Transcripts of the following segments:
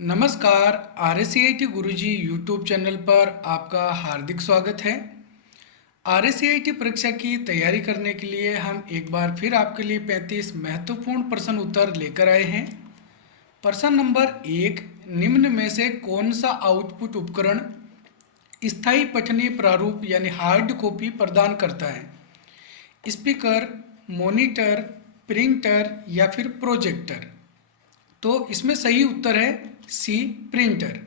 नमस्कार। RSCIT गुरुजी YouTube channel पर आपका हार्दिक स्वागत है। RSCIT परीक्षा की तैयारी करने के लिए हम एक बार फिर आपके लिए 35 महत्वपूर्ण प्रश्न उत्तर लेकर आए हैं। प्रश्न नंबर 1, निम्न में से कौन सा आउटपुट उपकरण स्थायी पठनीय प्रारूप यानी हार्ड कॉपी प्रदान करता है? स्पीकर, मॉनिटर, प्रिंटर या फिर प्रोजेक्टर? तो इसमें सही उत्तर है सी, प्रिंटर।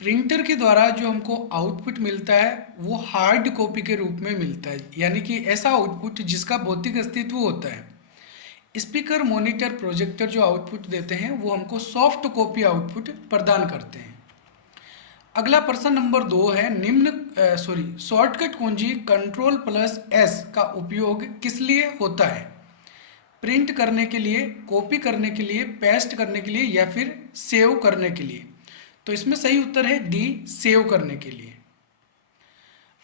प्रिंटर के द्वारा जो हमको आउटपुट मिलता है वो हार्ड कॉपी के रूप में मिलता है, यानी कि ऐसा आउटपुट जिसका भौतिक अस्तित्व होता है। स्पीकर, मॉनिटर, प्रोजेक्टर जो आउटपुट देते हैं वो हमको सॉफ्ट कॉपी आउटपुट प्रदान करते हैं। अगला प्रश्न नंबर 2 है, शॉर्टकट कुंजी Ctrl+S का उपयोग किस लिए होता है? प्रिंट करने के लिए, कॉपी करने के लिए, पेस्ट करने के लिए या फिर सेव करने के लिए? तो इसमें सही उत्तर है डी, सेव करने के लिए।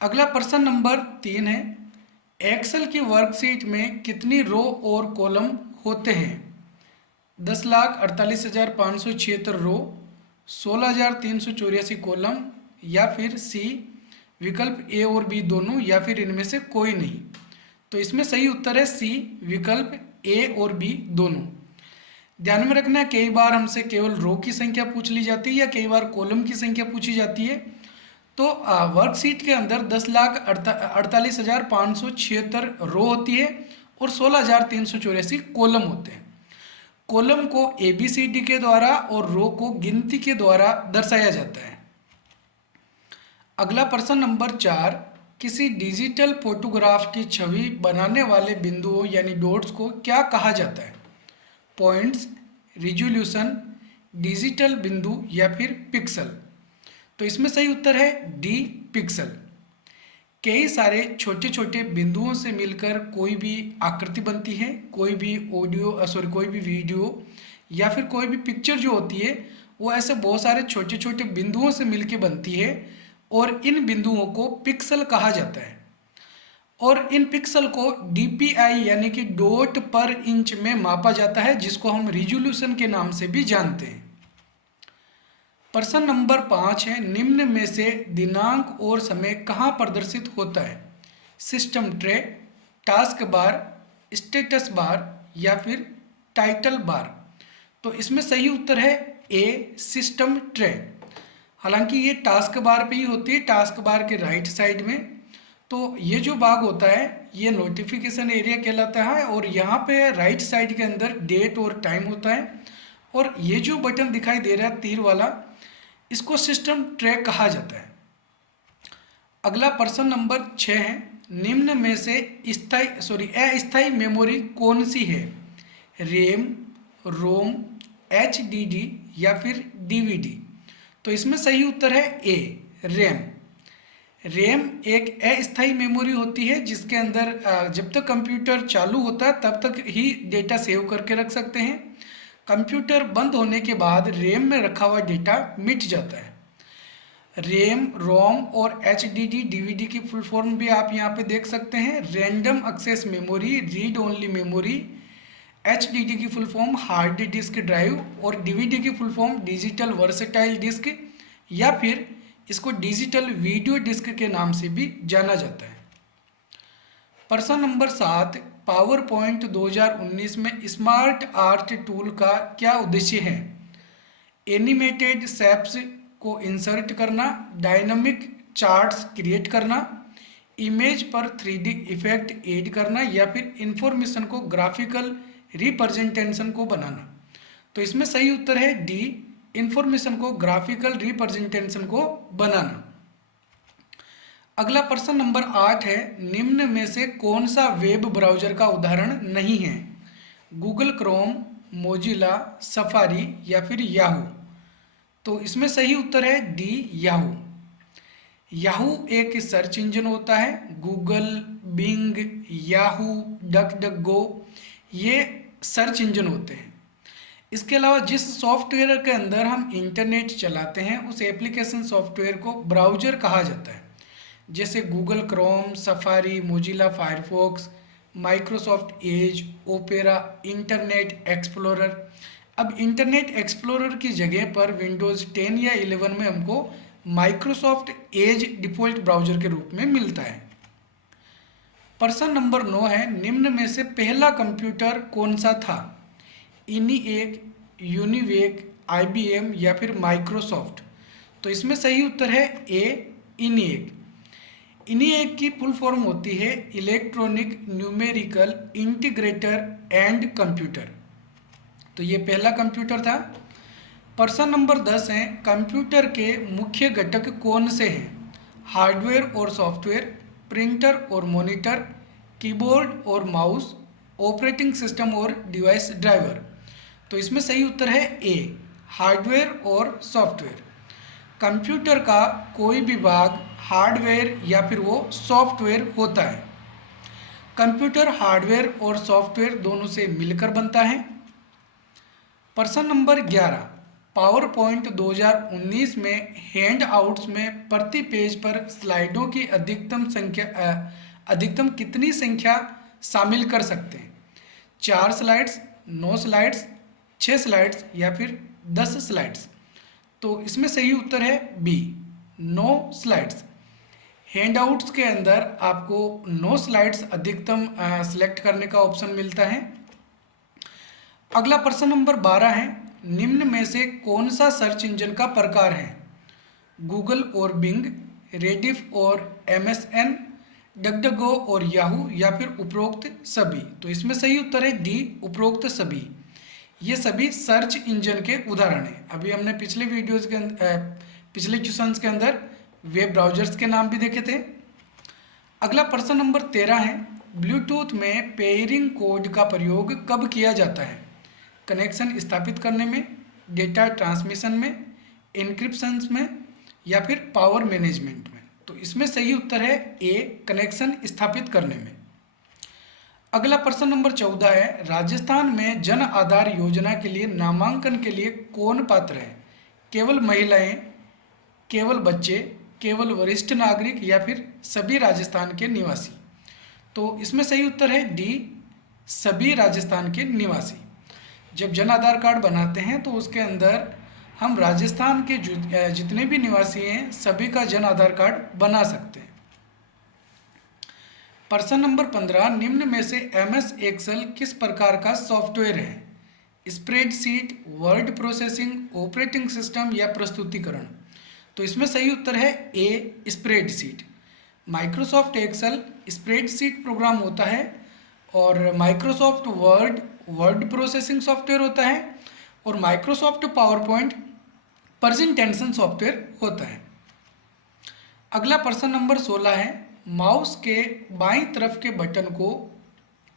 अगला प्रश्न नंबर 3 है, एक्सेल की वर्कशीट में कितनी रो और कॉलम होते हैं? 10,48,576 रो, 16,384 कॉलम या फिर सी विकल्प ए और बी दोनों या फिर इनमें से कोई नहीं? तो इसमें सही उत्तर है सी, विकल्प ए और बी दोनों। ध्यान में रखना है, कई बार हमसे केवल रो की संख्या पूछ ली जाती है या कई बार कॉलम की संख्या पूछी जाती है। तो वर्कशीट के अंदर 10,48,576 रो होती है और 16,384 कॉलम होते हैं। कॉलम को ABCD के द्वारा और रो को गिनती के द्वारा दर्शाया जाता है। अगला प्रश्न नंबर 4, किसी डिजिटल फोटोग्राफ की छवि बनाने वाले बिंदुओं यानी डॉट्स को क्या कहा जाता है? पॉइंट्स, रिजोल्यूशन, डिजिटल बिंदु या फिर पिक्सल? तो इसमें सही उत्तर है डी, पिक्सल। कई सारे छोटे छोटे बिंदुओं से मिलकर कोई भी आकृति बनती है, कोई भी वीडियो या फिर कोई भी पिक्चर जो होती है वो ऐसे बहुत सारे छोटे छोटे बिंदुओं से मिलकर बनती है और इन बिंदुओं को पिक्सल कहा जाता है। और इन पिक्सल को DPI यानी कि डॉट पर इंच में मापा जाता है, जिसको हम रिजोल्यूशन के नाम से भी जानते हैं। प्रश्न नंबर 5 है, निम्न में से दिनांक और समय कहाँ प्रदर्शित होता है? System tray, task bar, status bar या फिर टाइटल बार? तो इसमें सही उत्तर है ए, सिस्टम ट्रे। हालांकि ये टास्क बार पे ही होती है, टास्क बार के राइट साइड में। तो ये जो भाग होता है ये नोटिफिकेशन एरिया कहलाता है और यहाँ पे राइट साइड के अंदर डेट और टाइम होता है। और ये जो बटन दिखाई दे रहा है तीर वाला, इसको सिस्टम ट्रैक कहा जाता है। अगला प्रश्न नंबर 6 है, निम्न में से अस्थायी मेमोरी कौन सी है? रैम, रोम, HDD या फिर DVD? तो इसमें सही उत्तर है ए, रैम। रैम एक अस्थायी मेमोरी होती है जिसके अंदर जब तक कंप्यूटर चालू होता है तब तक ही डेटा सेव करके रख सकते हैं। कंप्यूटर बंद होने के बाद रैम में रखा हुआ डेटा मिट जाता है। रैम, रोम और HDD, DVD की फुल फॉर्म भी आप यहाँ पे देख सकते हैं। Random access memory, read only memory. HDD की full form hard disk drive और DVD की full form digital versatile disk या फिर इसको डिजिटल वीडियो डिस्क के नाम से भी जाना जाता है। प्रश्न नंबर 7, पावर पॉइंट 2019 में स्मार्ट आर्ट टूल का क्या उद्देश्य है? एनिमेटेड शेप्स को इंसर्ट करना, डायनामिक चार्ट्स क्रिएट करना, इमेज पर 3D इफेक्ट ऐड करना या फिर इंफॉर्मेशन को ग्राफिकल रिप्रेजेंटेशन को बनाना? तो इसमें सही उत्तर है डी, इंफॉर्मेशन को ग्राफिकल रिप्रेजेंटेशन को बनाना। अगला प्रश्न नंबर 8 है, निम्न में से कौन सा वेब ब्राउज़र का उदाहरण नहीं है? गूगल क्रोम, मोजिला, सफारी या फिर याहू? तो इसमें सही उत्तर है डी, याहू। याहू एक सर्च इंजन होता है। गूगल, बिंग, याहू, डक गो ये सर्च इंजन होते हैं। इसके अलावा जिस सॉफ्टवेयर के अंदर हम इंटरनेट चलाते हैं उस एप्लीकेशन सॉफ्टवेयर को ब्राउज़र कहा जाता है। जैसे Google Chrome, safari, Mozilla Firefox, Microsoft Edge, opera, internet explorer, अब इंटरनेट एक्सप्लोरर की जगह पर विंडोज़ 10 या 11 में हमको माइक्रोसॉफ्ट एज डिफ़ॉल्ट ब्राउज़र के रूप में मिलता है। प्रश्न नंबर 9 है, निम्न में से पहला कंप्यूटर कौन सा था? इनिएक, यूनिवेक, IBM या फिर माइक्रोसॉफ्ट? तो इसमें सही उत्तर है ए, इनिएक। इनिएक की फुल फॉर्म होती है electronic numerical integrator and computer. तो ये पहला कंप्यूटर था। प्रश्न नंबर 10 है, कंप्यूटर के मुख्य घटक कौन से हैं? हार्डवेयर और सॉफ्टवेयर, प्रिंटर और मॉनिटर, कीबोर्ड और माउस, ऑपरेटिंग सिस्टम और डिवाइस ड्राइवर? तो इसमें सही उत्तर है ए, हार्डवेयर और सॉफ्टवेयर। कंप्यूटर का कोई भी भाग हार्डवेयर या फिर वो सॉफ्टवेयर होता है। कंप्यूटर हार्डवेयर और सॉफ्टवेयर दोनों से मिलकर बनता है। प्रश्न नंबर 11, पावर पॉइंट 2019 में हैंड आउट्स में प्रति पेज पर स्लाइडों की अधिकतम कितनी संख्या शामिल कर सकते हैं? 4 स्लाइड्स, 9 स्लाइड्स, 6 स्लाइड्स या फिर 10 स्लाइड्स? तो इसमें सही उत्तर है बी, 9 स्लाइड्स। हैंडआउट्स के अंदर आपको 9 स्लाइड्स अधिकतम सिलेक्ट करने का ऑप्शन मिलता है। अगला प्रश्न नंबर 12 है, निम्न में से कौन सा सर्च इंजन का प्रकार है? गूगल और बिंग, रेडिफ और MSN, डगडगो और याहू या फिर उपरोक्त सभी? तो इसमें सही उत्तर है डी, उपरोक्त सभी। ये सभी सर्च इंजन के उदाहरण हैं। अभी हमने पिछले वीडियोस के पिछले क्वेश्चंस के अंदर वेब ब्राउजर्स के नाम भी देखे थे। अगला प्रश्न नंबर 13 है, ब्लूटूथ में पेयरिंग कोड का प्रयोग कब किया जाता है? कनेक्शन स्थापित करने में, डेटा ट्रांसमिशन में, एन्क्रिप्शन में या फिर पावर मैनेजमेंट में? तो इसमें सही उत्तर है ए, कनेक्शन स्थापित करने में। अगला प्रश्न नंबर 14 है, राजस्थान में जन आधार योजना के लिए नामांकन के लिए कौन पात्र है? केवल महिलाएं, केवल बच्चे, केवल वरिष्ठ नागरिक या फिर सभी राजस्थान के निवासी? तो इसमें सही उत्तर है डी, सभी राजस्थान के निवासी। जब जन आधार कार्ड बनाते हैं तो उसके अंदर हम राजस्थान के जितने भी निवासी हैं सभी का जन आधार कार्ड बना सकते हैं। प्रश्न नंबर 15, निम्न में से MS एक्सेल किस प्रकार का सॉफ्टवेयर है? Spreadsheet, word processing, operating system या प्रस्तुतिकरण? तो इसमें सही उत्तर है A, spreadsheet. Microsoft Excel spreadsheet program होता है और माइक्रोसॉफ्ट वर्ड प्रोसेसिंग सॉफ्टवेयर होता है और Microsoft power point presentation software होता है। अगला प्रश्न नंबर 16 है, माउस के बाईं तरफ के बटन को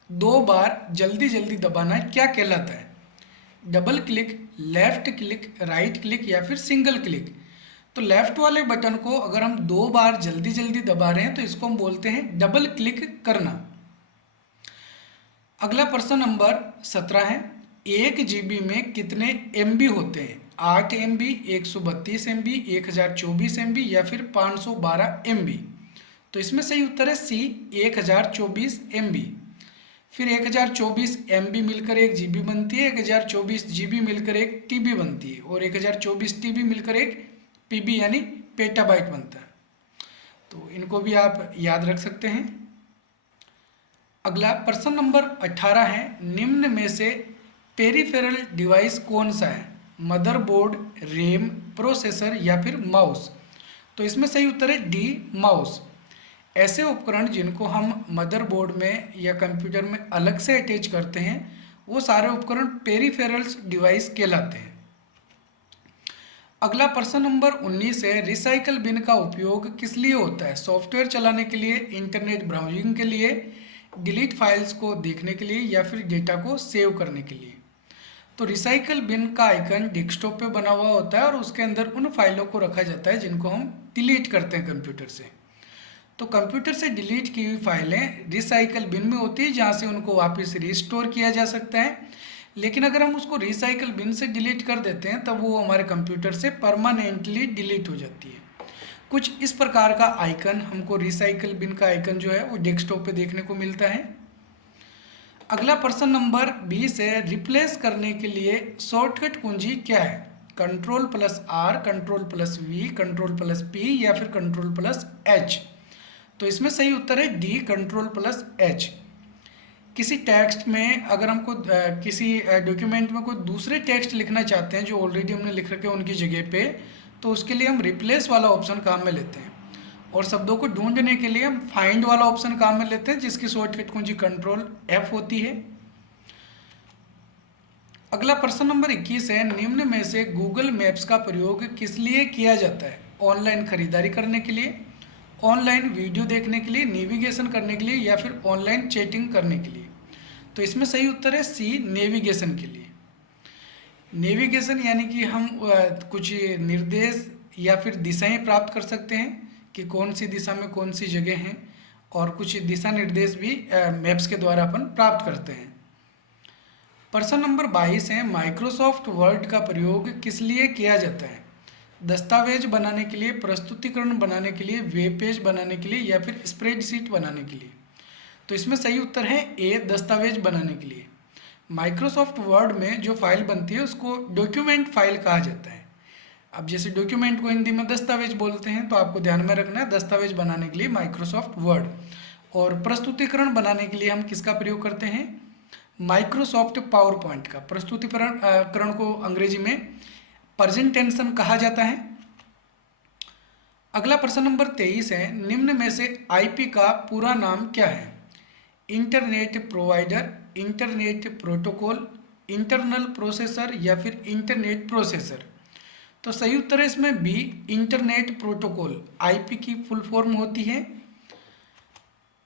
2 बार जल्दी जल्दी दबाना क्या कहलाता है? Double click, left click, right click या फिर सिंगल क्लिक? तो लेफ्ट वाले बटन को अगर हम 2 बार जल्दी जल्दी दबा रहे हैं तो इसको हम बोलते हैं डबल क्लिक करना। अगला प्रश्न नंबर 17 है, 1 GB में कितने MB होते हैं? 8 MB, 132 MB, 1024 MB या फिर 512 MB? तो इसमें सही उत्तर है सी, 1024 MB। फिर 1024 MB मिलकर 1 GB बनती है, 1024 GB मिलकर 1 TB बनती है और 1024 TB मिलकर 1 PB यानी पेटाबाइट बनता है। तो इनको भी आप याद रख सकते हैं। अगला प्रश्न नंबर 18 है, निम्न में से पेरिफेरल डिवाइस कौन सा है? मदरबोर्ड, रैम, प्रोसेसर या फिर माउस? तो इसमें सही उत्तर है डी, माउस। ऐसे उपकरण जिनको हम मदरबोर्ड में या कंप्यूटर में अलग से अटैच करते हैं वो सारे उपकरण पेरिफेरल्स डिवाइस कहलाते हैं। अगला प्रश्न नंबर 19 है, रिसाइकल बिन का उपयोग किस लिए होता है? सॉफ्टवेयर चलाने के लिए, इंटरनेट ब्राउजिंग के लिए, डिलीट फाइल्स को देखने के लिए या फिर डेटा को सेव करने के लिए? तो रिसाइकल बिन का आइकन डेस्कटॉप पे बना हुआ होता है और उसके अंदर उन फाइलों को रखा जाता है जिनको हम डिलीट करते हैं कंप्यूटर से। तो कंप्यूटर से डिलीट की हुई फाइलें रिसाइकल बिन में होती है जहाँ से उनको वापस रिस्टोर किया जा सकता है। लेकिन अगर हम उसको रिसाइकल बिन से डिलीट कर देते हैं तब वो हमारे कंप्यूटर से परमानेंटली डिलीट हो जाती है। कुछ इस प्रकार का आइकन हमको रिसाइकल बिन का आइकन जो है वो डेस्कटॉप पे देखने को मिलता है। अगला प्रश्न नंबर 20 है, रिप्लेस करने के लिए शॉर्टकट कुंजी क्या है? Control plus R, control plus V, control plus P या फिर कंट्रोल प्लस एच? तो इसमें सही उत्तर है डी, कंट्रोल प्लस एच। किसी टेक्स्ट में अगर हमको किसी डॉक्यूमेंट में कोई दूसरे टेक्स्ट लिखना चाहते हैं जो ऑलरेडी हमने लिख रखे हैं उनकी जगह पे, तो उसके लिए हम रिप्लेस वाला ऑप्शन काम में लेते हैं, और शब्दों को ढूंढने के लिए हम फाइंड वाला ऑप्शन काम में लेते हैं, जिसकी शॉर्टकट कुंजी कंट्रोल एफ होती है। अगला प्रश्न नंबर 21 है, निम्न में से गूगल मैप्स का प्रयोग किस लिए किया जाता है? ऑनलाइन खरीदारी करने के लिए, ऑनलाइन वीडियो देखने के लिए, नेविगेशन करने के लिए या फिर ऑनलाइन चैटिंग करने के लिए? तो इसमें सही उत्तर है सी, नेविगेशन के लिए। नेविगेशन यानी कि हम कुछ निर्देश या फिर दिशाएं प्राप्त कर सकते हैं कि कौन सी दिशा में कौन सी जगह हैं, और कुछ दिशा निर्देश भी मैप्स के द्वारा अपन प्राप्त करते हैं। प्रश्न नंबर 22 है, माइक्रोसॉफ्ट वर्ड का प्रयोग किस लिए किया जाता है? दस्तावेज बनाने के लिए, प्रस्तुतिकरण बनाने के लिए, वेब पेज बनाने के लिए या फिर स्प्रेडशीट बनाने के लिए? तो इसमें सही उत्तर है ए, दस्तावेज बनाने के लिए। माइक्रोसॉफ्ट वर्ड में जो फाइल बनती है उसको डॉक्यूमेंट फाइल कहा जाता है। अब जैसे डॉक्यूमेंट को हिंदी में दस्तावेज बोलते हैं, तो आपको ध्यान में रखना है दस्तावेज बनाने के लिए माइक्रोसॉफ्ट वर्ड, और प्रस्तुतिकरण बनाने के लिए हम किसका प्रयोग करते हैं? माइक्रोसॉफ्ट पावर पॉइंट का। प्रस्तुतिकरण को अंग्रेजी में प्रेजेंटेशन कहा जाता है। अगला प्रश्न नंबर 23 है, निम्न में से आईपी का पूरा नाम क्या है? Internet provider, internet protocol, internal processor या फिर इंटरनेट प्रोसेसर? तो सही उत्तर है इसमें बी, इंटरनेट प्रोटोकॉल आईपी की फुल फॉर्म होती है।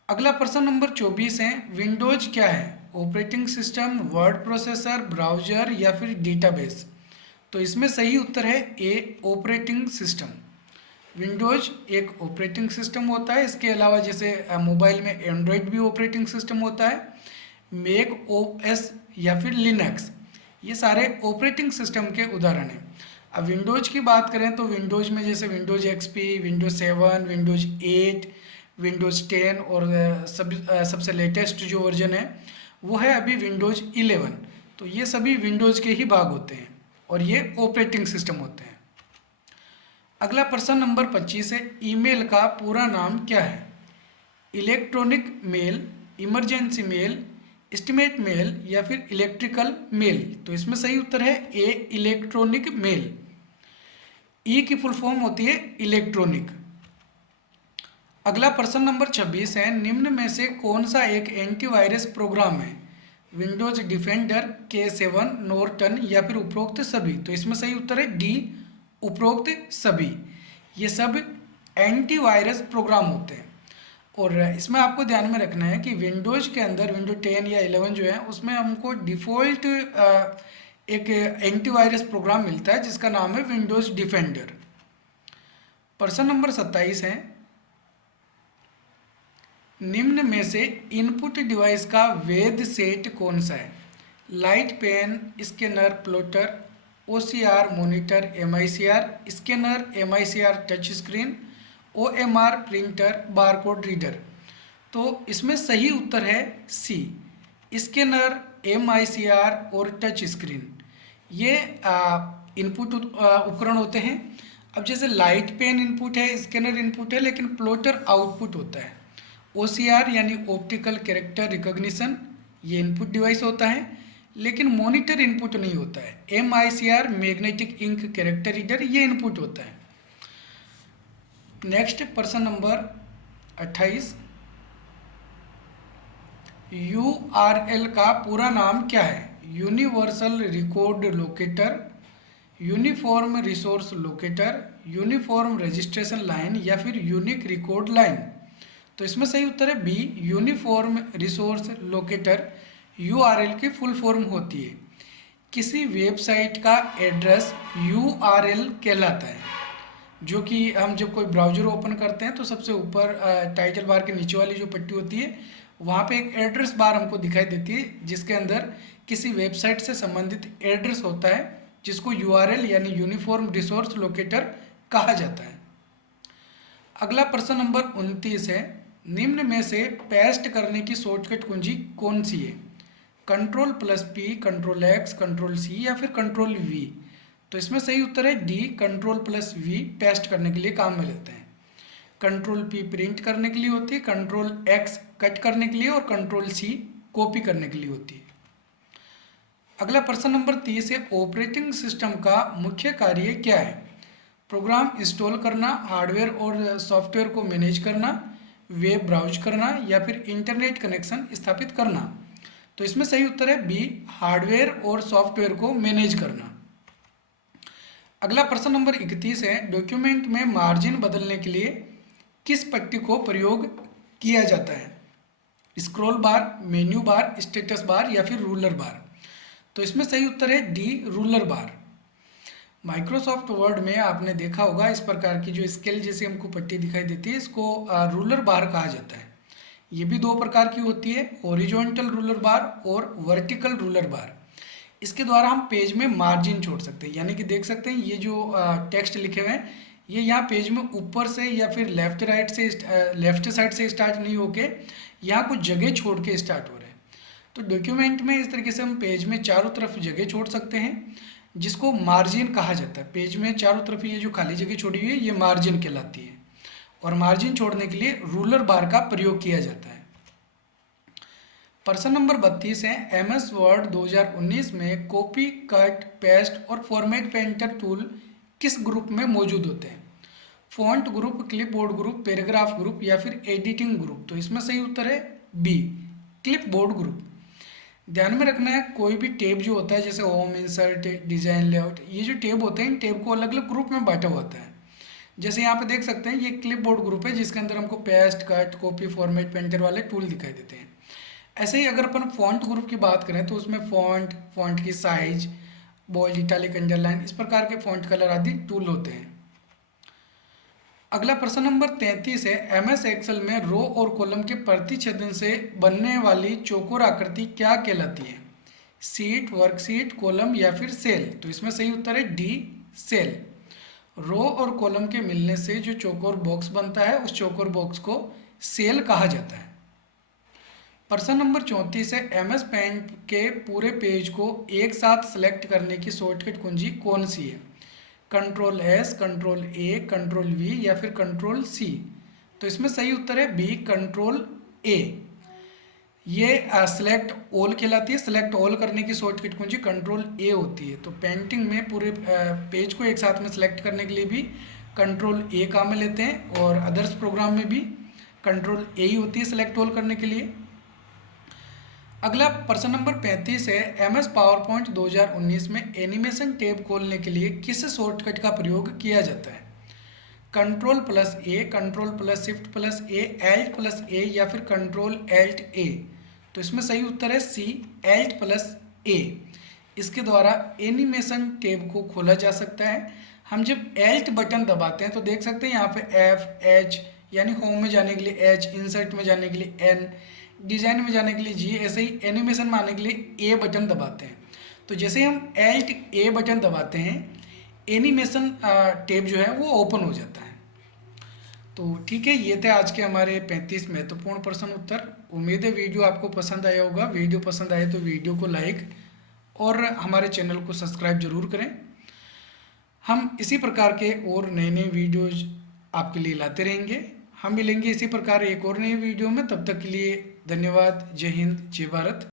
अगला प्रश्न नंबर 24 है, विंडोज क्या है? Operating system, word processor, browser या फिर डेटाबेस? तो इसमें सही उत्तर है ए, ऑपरेटिंग सिस्टम। विंडोज एक ऑपरेटिंग सिस्टम होता है। इसके अलावा जैसे मोबाइल में एंड्रॉयड भी ऑपरेटिंग सिस्टम होता है, मैक ओएस या फिर लिनक्स, ये सारे ऑपरेटिंग सिस्टम के उदाहरण हैं। अब विंडोज की बात करें तो विंडोज में जैसे Windows XP, Windows 7, Windows 8, Windows 10 और सबसे लेटेस्ट जो वर्जन है वो है अभी विंडोज 11। तो ये सभी विंडोज के ही भाग होते हैं और ये ऑपरेटिंग सिस्टम होते हैं। अगला प्रश्न नंबर 25 है, ईमेल का पूरा नाम क्या है? Electronic mail, emergency mail, estimate mail या फिर इलेक्ट्रिकल मेल? तो इसमें सही उत्तर है ए, इलेक्ट्रॉनिक मेल। ई की फुल फॉर्म होती है इलेक्ट्रॉनिक। अगला प्रश्न नंबर 26 है, निम्न में से कौन सा एक एंटीवायरस प्रोग्राम है? विंडोज डिफेंडर, K7, नॉर्टन या फिर उपरोक्त सभी? तो इसमें सही उत्तर है डी, उपरोक्त सभी। ये सब एंटीवायरस प्रोग्राम होते हैं। और इसमें आपको ध्यान में रखना है कि विंडोज के अंदर विंडोज 10 या 11 जो है उसमें हमको डिफ़ॉल्ट एक एंटीवायरस प्रोग्राम मिलता है जिसका नाम है विंडोज डिफेंडर। प्रश्न नंबर 27 है, निम्न में से इनपुट डिवाइस का वैध सेट कौन सा है? Light pen, scanner, plotter, OCR monitor, MICR scanner, MICR touch screen, OMR printer, barcode reader? तो इसमें सही उत्तर है सी, स्कैनर, MICR और टच स्क्रीन। ये इनपुट उपकरण होते हैं। अब जैसे लाइट पेन इनपुट है, स्कैनर इनपुट है, लेकिन प्लॉटर आउटपुट होता है। OCR यानी ऑप्टिकल कैरेक्टर रिकॉग्निशन, ये इनपुट डिवाइस होता है, लेकिन मॉनिटर इनपुट नहीं होता है। MICR magnetic ink character reader, ये इनपुट होता है। नेक्स्ट प्रश्न नंबर 28, URL का पूरा नाम क्या है? Universal record locator, uniform resource locator, uniform registration line या फिर यूनिक रिकॉर्ड लाइन? तो इसमें सही उत्तर है B, uniform resource locator URL की फुल फॉर्म होती है। किसी वेबसाइट का एड्रेस URL कहलाता है, जो कि हम जब कोई ब्राउज़र ओपन करते हैं तो सबसे ऊपर टाइटल बार के नीचे वाली जो पट्टी होती है वहाँ पे एक एड्रेस बार हमको दिखाई देती है, जिसके अंदर किसी वेबसाइट से संबंधित एड्रेस होता है, जिसको URL यानी यूनिफॉर्म रिसोर्स लोकेटर कहा जाता है। अगला प्रश्न नंबर 29 है, निम्न में से पेस्ट करने की शॉर्टकट कुंजी कौन सी है? Control plus P, control X, control C या फिर कंट्रोल वी। तो इसमें सही उत्तर है D, control plus V paste करने के लिए काम में लेते हैं। कंट्रोल पी प्रिंट करने के लिए होती है, कंट्रोल एक्स कट करने के लिए और कंट्रोल सी कॉपी करने के लिए होती है। अगला प्रश्न नंबर 30 है, ऑपरेटिंग सिस्टम का मुख्य कार्य क्या है? प्रोग्राम इंस्टॉल करना, हार्डवेयर और सॉफ्टवेयर को मैनेज करना, वेब ब्राउज करना या फिर इंटरनेट कनेक्शन स्थापित करना। तो इसमें सही उत्तर है बी, हार्डवेयर और सॉफ्टवेयर को मैनेज करना। अगला प्रश्न नंबर 31 है, डॉक्यूमेंट में मार्जिन बदलने के लिए किस पट्टी को प्रयोग किया जाता है? स्क्रॉल बार, मेन्यू बार, स्टेटस बार या फिर रूलर बार। तो इसमें सही उत्तर है डी, रूलर बार। माइक्रोसॉफ्ट वर्ड में आपने देखा होगा इस प्रकार की जो स्केल जैसी हमको पट्टी दिखाई देती है, इसको रूलर बार कहा जाता है। ये भी दो प्रकार की होती है, हॉरिजॉन्टल रूलर बार और वर्टिकल रूलर बार। इसके द्वारा हम पेज में मार्जिन छोड़ सकते हैं, यानी कि देख सकते हैं ये जो टेक्स्ट लिखे हुए हैं ये यहाँ पेज में ऊपर से या फिर लेफ्ट राइट से लेफ्ट साइड से स्टार्ट नहीं होके यहाँ कुछ जगह छोड़ के स्टार्ट हो रहे हैं। तो डॉक्यूमेंट में इस तरीके से हम पेज में चारों तरफ जगह छोड़ सकते हैं, जिसको मार्जिन कहा जाता है। पेज में चारों तरफ ये जो खाली जगह छोड़ी हुई है ये मार्जिन कहलाती है, और मार्जिन छोड़ने के लिए रूलर बार का प्रयोग किया जाता है। प्रश्न नंबर 32 है, एमएस वर्ड 2019 में कॉपी, कट, पेस्ट और फॉर्मेट पेंटर टूल किस ग्रुप में मौजूद होते हैं? Font group, clipboard group, paragraph group या फिर एडिटिंग ग्रुप। तो इसमें सही उत्तर है बी, क्लिपबोर्ड ग्रुप। ध्यान में रखना है कोई भी टैब जो होता है जैसे होम, इंसर्ट, डिजाइन, लेआउट, ये जो टैब होते हैं इन टैब को अलग अलग ग्रुप में बांटा हुआ होता है। जैसे यहाँ पे देख सकते हैं ये क्लिपबोर्ड ग्रुप है जिसके अंदर हमको paste, cut, copy, format painter वाले टूल दिखाई देते हैं। ऐसे ही अगर अपन फॉन्ट ग्रुप की बात करें तो उसमें फॉन्ट की साइज, बोल्ड, इटैलिक, अंडरलाइन, इस प्रकार के फॉन्ट कलर आदि टूल होते हैं। अगला प्रश्न नंबर 33 है, एमएस एक्सेल में रो और कॉलम के प्रतिच्छेदन से बनने वाली चौकोर आकृति क्या कहलाती है? सीट, वर्कशीट, कॉलम या फिर सेल। तो इसमें सही उत्तर है डी, सेल। रो और कॉलम के मिलने से जो चौकोर बॉक्स बनता है उस चौकोर बॉक्स को सेल कहा जाता है। प्रश्न नंबर 34 है, एमएस पेंट के पूरे पेज को एक साथ सेलेक्ट करने की शॉर्टकट कुंजी कौन सी है? Control S, control A, control we या फिर कंट्रोल सी। तो इसमें सही उत्तर है बी, कंट्रोल ए। ये सेलेक्ट ऑल कहलाती है। सेलेक्ट ऑल करने की शॉर्टकट कुंजी कंट्रोल ए होती है। तो पेंटिंग में पूरे पेज को एक साथ में सेलेक्ट करने के लिए भी कंट्रोल ए काम में लेते हैं, और अदर्स प्रोग्राम में भी कंट्रोल ए ही होती है सेलेक्ट ऑल करने के लिए। अगला प्रश्न नंबर 35 है, एमएस पावर पॉइंट 2019 में एनिमेशन टैब खोलने के लिए किस शॉर्टकट का प्रयोग किया जाता है? कंट्रोल प्लस ए, कंट्रोल प्लस शिफ्ट प्लस ए, एल्ट प्लस ए या फिर कंट्रोल एल्ट ए। तो इसमें सही उत्तर है सी, एल्ट प्लस ए। इसके द्वारा एनिमेशन टैब को खोला जा सकता है। हम जब एल्ट बटन दबाते हैं तो देख सकते हैं यहाँ पे एफ, एच यानी होम में जाने के लिए एच, इंसर्ट में जाने के लिए एन, डिजाइन में जाने के लिए जी, ऐसे ही एनिमेशन में आने के लिए ए बटन दबाते हैं। तो जैसे हम एल्ट ए बटन दबाते हैं एनिमेशन टैब जो है वो ओपन हो जाता है। तो ठीक है, ये थे आज के हमारे 35 महत्वपूर्ण प्रश्न उत्तर। उम्मीद है वीडियो आपको पसंद आया होगा। वीडियो पसंद आए तो वीडियो को लाइक और हमारे चैनल को सब्सक्राइब जरूर करें। हम इसी प्रकार के और नए नए वीडियोज आपके लिए लाते रहेंगे। हम मिलेंगे इसी प्रकार एक और नई वीडियो में। तब तक के लिए धन्यवाद। जय हिंद, जय भारत।